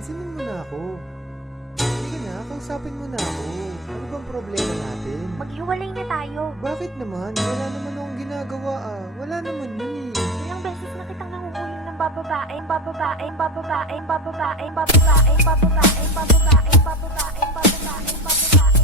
pansinin mo na ako. Sige na, kausapin mo na ako. Ano bang problema natin? Maghiwalay na tayo. Bakit naman? Wala naman akong ginagawa ah. Wala naman yun eh. Ilang beses na kitang nanguhulong ng bababaeng, bababaeng, bababaeng, bababaeng, bababaeng, bababaeng, bababaeng, bababaeng, bababaeng, bababaeng.